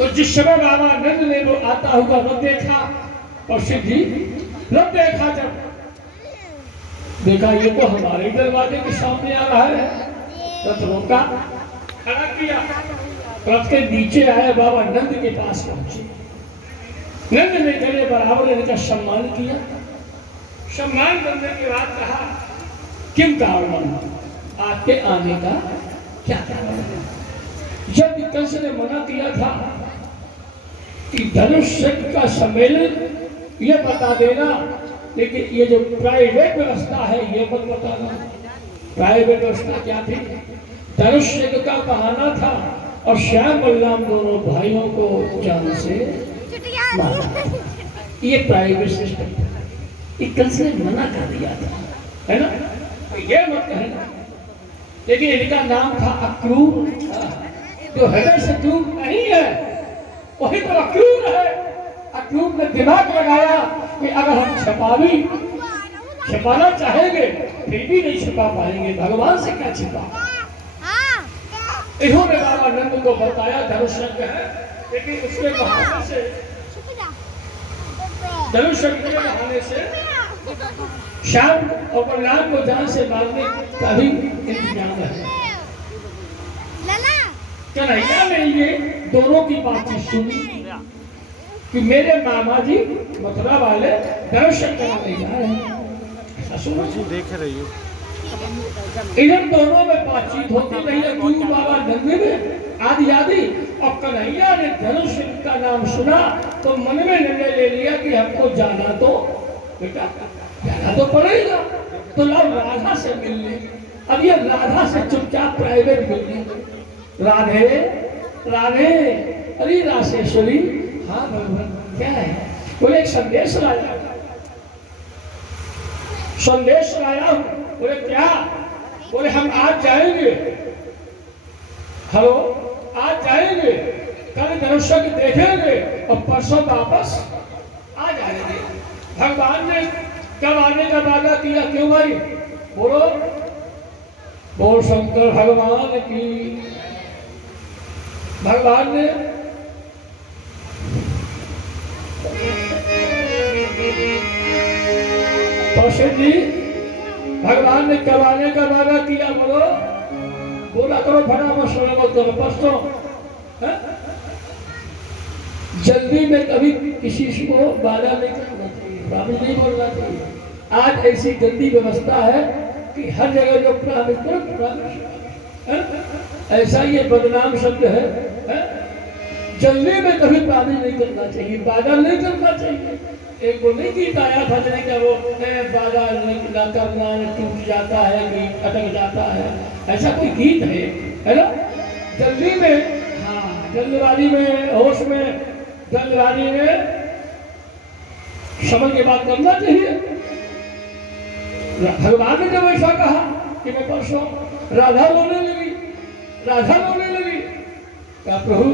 तो जिस समय बाबा नंद ने वो आता हुआ रथ देखा और सिद्धि रथ देखा, जब देखा ये तो हमारे दरवाजे के सामने आ रहा है, रथ रोका, खड़ा किया, रथ के नीचे आए, बाबा नंद के पास पहुंचे। नंद ने गले बराबर इनका सम्मान किया। सम्मान करने के बाद कहा किम कारण, आपके आने का क्या कारण है? जब कंस ने मना किया था कि धनुष का सम्मेलन ये बता देना, लेकिन ये जो प्राइवेट व्यवस्था है ये मत बताना। प्राइवेट व्यवस्था क्या थी? धनुष का बहाना था और श्याम बलराम दोनों भाइयों को जान से मारा। ये प्राइवेट सिस्टम था, कंस ने मना कर दिया था, है ना? ये मत कहना। लेकिन इनका नाम था अक्रूर, जो हृदय से दूर नहीं है वही तो अक्रूर है। अक्रूर ने दिमाग लगाया कि अगर हम छिपाना चाहेंगे फिर भी नहीं छिपा पाएंगे, भगवान से क्या छिपा। इन्होंने बाबा नंद को बताया धनुष है, लेकिन उसके बहाने से, धनुष के बहाने से श्याम और बलराम को जान से मारने का भी इंतजाम है। कन्हैया ने ये दोनों की बातचीत सुनी कि मेरे मामा जी मथुरा वाले दर्शन कराने जा रहे हैं, देख रही हो। इधर दोनों में बातचीत होती रही। क्यों बाबा नंद ने आदि आदि, और कन्हैया ने धनुष का नाम सुना तो मन में निर्णय ले लिया कि हमको जाना तो बेटा जाना तो पड़ेगा, तो लाओ राधा से मिलने। अब ये राधा से चुपचाप प्राइवेट मिलने, राधे राधे, अरे राशेश्वरी, हाँ भगवान क्या है? बोले एक संदेश लाया, संदेश लाया। बोले क्या? बोले हम आज जाएंगे, हेलो, आज जाएंगे, कल दर्शक देखेंगे और परसों वापस आ जाएंगे। भगवान ने कब आने का वादा किया? क्यों भाई? बोलो, बोल शंकर भगवान की। भगवान ने कौशिक जी, भगवान ने कब आने का वादा किया? बोलो, बोला करो, फटाफट सुनो मत करो, परसों। जल्दी में कभी किसी को वादा नहीं करना चाहिए, प्रॉमिस नहीं बोलना चाहिए। आज ऐसी गंदी व्यवस्था है कि हर जगह जो प्रॉमिस करो, प्रॉमिस, ऐसा ये बदनाम शब्द है। जल्दी में कभी प्रॉमिस नहीं करना चाहिए, वादा नहीं करना चाहिए। एक वो नहीं गीत आया था जिन्हें क्या वो वादा ना करना टूट जाता है, कि अटक जाता है, ऐसा कोई गीत है ना? जल्दी में, हाँ, जल्दबाजी में, होश में, जल्दबाजी में समझ के बात करना चाहिए। भगवान ने जब ऐसा कहा कि मैं परसों, राधा रोने लगी, राधा रोने लगी। कहा प्रभु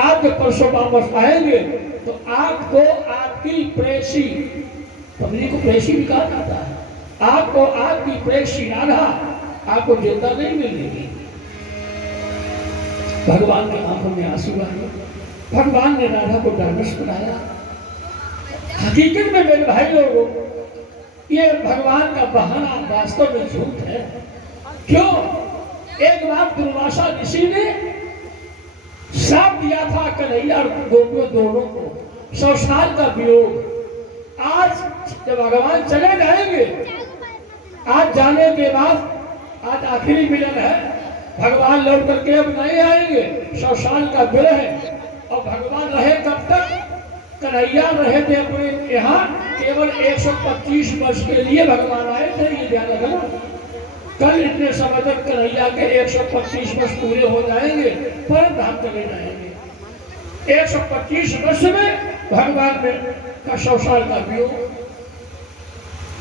आप जब परसों वापस आएंगे तो आपको आपकी प्रेसी, पत्नी को प्रेसी भी कहा जाता है, आपको आपकी प्रेसी राधा आपको जिंदा नहीं मिलेगी। भगवान के आंखों में आंसू आए। भगवान ने राधा को ढांढस बनाया। हकीकत में मेरे भाई लोगों, ये भगवान का बहाना वास्तव में झूठ है। क्यों? एक बार दुर्वासा ऋषि ने श्राप दिया था कन्हैया और गोपियों दोनों को, 100 साल का वियोग। आज जब भगवान चले जाएंगे, आज जाने के बाद, आज आखिरी मिलन है, भगवान लौट करके अब नहीं आएंगे, 100 साल का विरह है। और भगवान रहे कब तक? कन्हैया रहे थे अपने यहाँ केवल 125 वर्ष के लिए भगवान आए थे, ये ध्यान रखना। कल इतने समय तक कन्हैया के 125 वर्ष पूरे हो जाएंगे, पर धाम चले जाएंगे। 125 वर्ष में भगवान में का 100 साल का वियोग।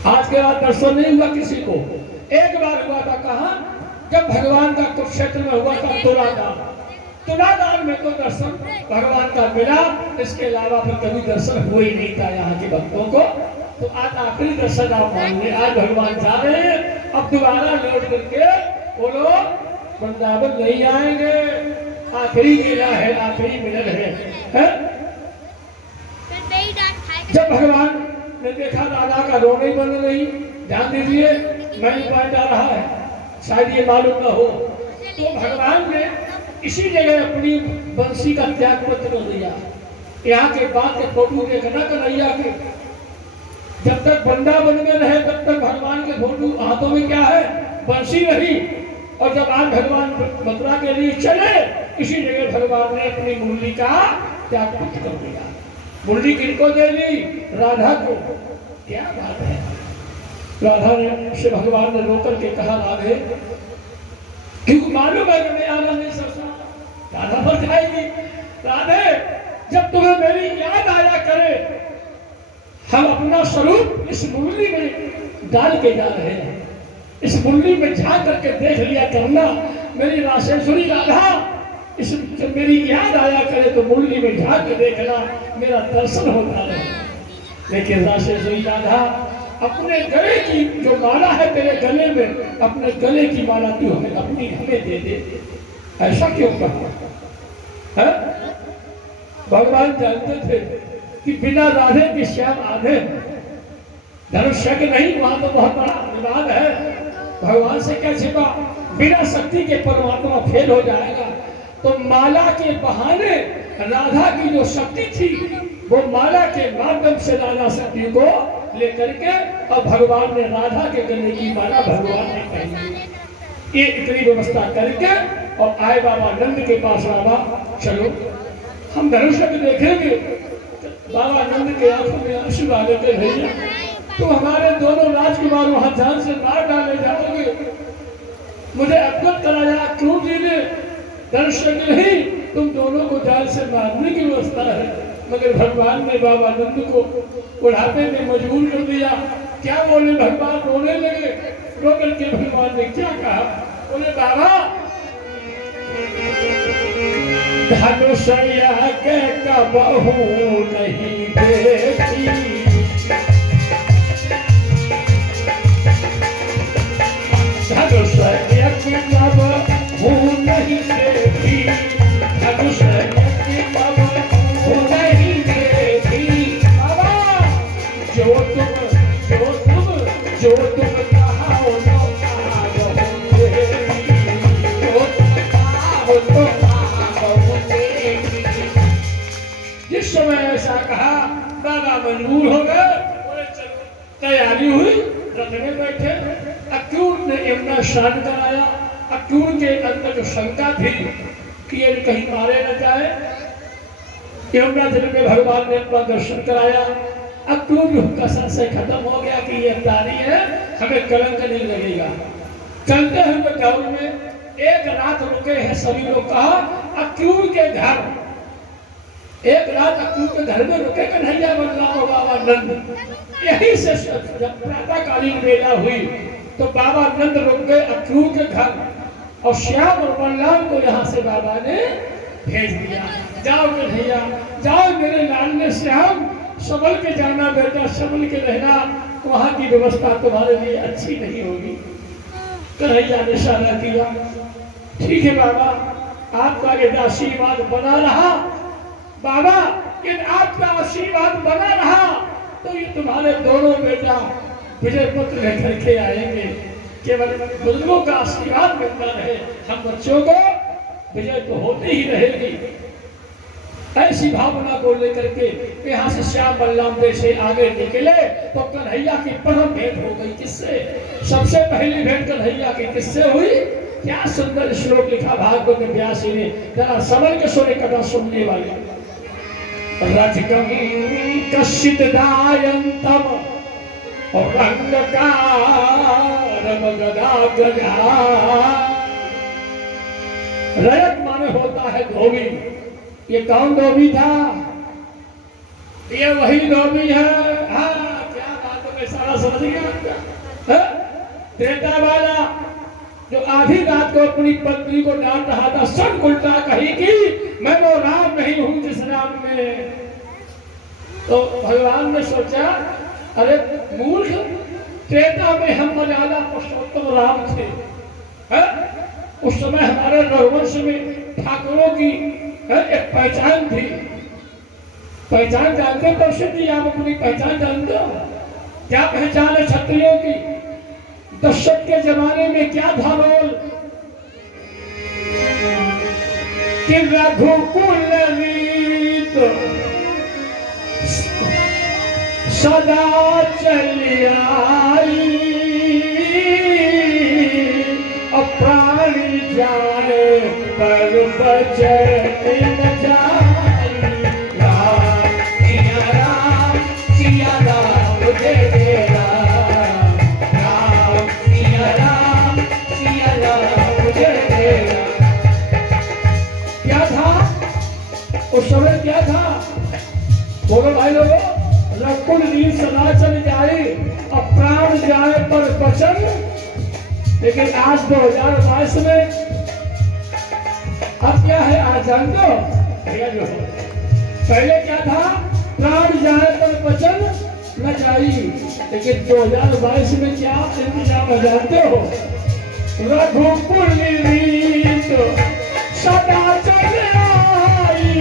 आज के बाद दर्शन नहीं हुआ किसी को। एक बार हुआ था, कहाँ? जब भगवान का कुरुक्षेत्र में हुआ था तुलादान। तुलादान में तो दर्शन भगवान का मिला, इसके अलावा फिर कभी दर्शन हुआ ही नहीं था यहाँ के भक्तों को। तो आज आखिरी दर्शन आप मांगे, आज भगवान जा रहे हैं, अब दोबारा लौट करके बोलो वृंदावन नहीं आएंगे। आखिरी मेला है, आखिरी मिलन है। है? जब भगवान ने देखा राधा का रोने बन रही, ध्यान दीजिए मैं उपाय जा रहा है, शायद ये मालूम न हो, तो भगवान ने इसी जगह अपनी बंसी का त्याग पत्र कर दिया। यहाँ के बाद के फोटो देखना कन्हैया के, जब तक बंदा बन में रहे तब तक भगवान के फोटो हाथों में क्या है, बंसी रही। और जब आज भगवान मथुरा के लिए चले, इसी जगह भगवान ने अपनी मुरली का त्याग पत्र कर दिया। मुरली किनको दे दी? राधा को। क्या बात है। राधा ने से भगवान ने रोकर के कहा, राधे क्योंकि मालूम है कि मैं आना नहीं सकता। राधा पर जाएगी, राधे जब तुम्हें मेरी याद आया करे, हम अपना स्वरूप इस मुरली में डाल के जा रहे हैं, इस मुरली में झांक करके देख लिया करना मेरी रासेश्वरी राधा। इस जब मेरी याद आया करे तो मुरली में झांक के देखना, मेरा दर्शन होता रहे। लेकिन रासेश्वरी राधा अपने गले की जो माला है तेरे गले में, अपने गले की माला तू हमें अपनी हमें दे दे। ऐसा क्यों कहा है? भगवान जानते थे कि बिना राधे के श्याम आधे, धनुष्य के नहीं, वहां तो बहुत बड़ा विवाद है। भगवान से क्या छिपा? बिना शक्ति के परमात्मा फेल हो जाएगा। तो माला के बहाने राधा की जो शक्ति थी, वो माला के माध्यम से राधा शक्ति को लेकर के, और भगवान ने राधा के गले की माला भगवान ने पहनी। ये इतनी व्यवस्था करके और आए बाबा नंद के पास। बाबा चलो हम धनुष्य को देखेंगे। बाबा नंद के आंखों में आंसू आ गए, भैया तो हमारे दोनों राजकुमार वहां जान से मार डाले जाओगे, मुझे अवगत कराया क्यों जी ने? दर्शक नहीं, तुम दोनों को जान से मारने की व्यवस्था है। मगर भगवान ने बाबा नंद को बुढ़ापे में मजबूर कर दिया। क्या बोले? भगवान रोने लगे। रो करके भगवान ने क्या कहा? बोले बाबा धनुषया के कबहू नहीं देखी, धनुषया के कबहू नहीं देखी, धनुषया के कबहू नहीं देखी। बाबा जो तुम कहाओ तो कहा बहुते, जो तुम कहाओ तो कहा बहुते। जिस समय ऐसा कहा बाबा मजबूर हो गए। बोले चलो, तैयारी हुई, रथ में बैठे। अक्रूर ने यमुना स्नान कराया। अक्रूर के अंदर जो शंका थी कि ये कहीं मारे न जाए, यमुना जल में भगवान ने अपना दर्शन कराया। अक्रूर का संशय खत्म हो गया कि ये अवतारी है, हमें कलंक नहीं लगेगा। चलते हुए दौर में एक रात रुके हैं सभी लोग। कहा अक्रूर के घर, एक रात अक्रूर के घर में रुके कन्हैया बलराम और बाबा नंद। यही से जब प्रातःकालीन वेला हुई तो बाबा नंद रुक गए अक्रूर के घर, और श्याम और बलराम को यहाँ से बाबा ने भेज दिया। जाओ कन्हैया जाओ, मेरे लाल ने श्याम संभल के जाना बेटा, संभल के रहना, वहां की व्यवस्था तुम्हारे लिए अच्छी नहीं होगी। कन्हैया ने इशारा किया, ठीक है बाबा, आपका ये आशीर्वाद बना रहा। बाबा यदि आपका आशीर्वाद बना रहा तो ये तुम्हारे दोनों बेटा विजय पत्र लेकर के आएंगे। केवल बुजुर्गों का आशीर्वाद मिलता रहे, हम बच्चों को विजय तो होती ही रहेगी। ऐसी भावना को लेकर के यहाँ से श्याम बलराम देश से आगे निकले तो कन्हैया की परम भेंट हो गई। किससे? सबसे पहली भेंट कन्हैया की किससे हुई? क्या सुंदर श्लोक लिखा भागवत में व्यासी ने, जरा समझ के सुने कथा सुनने वाले। रजगम कश्चित दायंतम और अंगकारम गदा गजा। रजत माने होता है धोबी। ये कौन धोबी था? ये वही धोबी है। हाँ, क्या बातों में सारा समझ गया। त्रेता वाला जो आधी रात को अपनी पत्नी को डांट रहा था, सब उल्टा कही कि मैं वो राम नहीं हूं जिस राम में। तो भगवान ने सोचा, अरे मूर्ख, त्रेता में हम मर्यादा पुरुषोत्तम राम थे। उस समय हमारे रघुवंश में ठाकुरों की एक पहचान थी। पहचान जानते हो कौशल जी? आप अपनी पहचान जानते हो? क्या पहचान है क्षत्रियों की? दशरथ के जमाने में क्या था रोल कि रघुकुल रीत सदा चली आई, प्राण जाए पर बचन न जाए। राम सिया राम जय जय राम, राम सिया राम जय जय राम। क्या था उस समय? क्या था बोलो भाई लोगों? रघुकुल रीत सदा चली जाए और प्राण जाए पर बचन। लेकिन आज 2022 में अब क्या है? आज जानते हो भैया जो पहले क्या था? प्राण जाए पर वचन न जाई। लेकिन 2022 में क्या इंतजाम है जानते हो? रघुकुल रीत सदा चली आई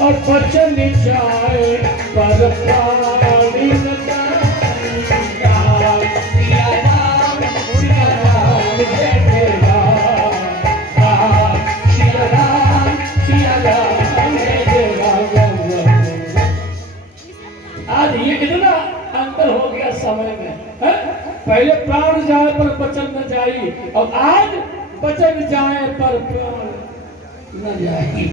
और वचन जाए पर प्राण न जाए। आज ये इतना अंतर हो गया समय में है? पहले प्राण जाए पर वचन न जाई और आज वचन जाए पर प्राण न जाए।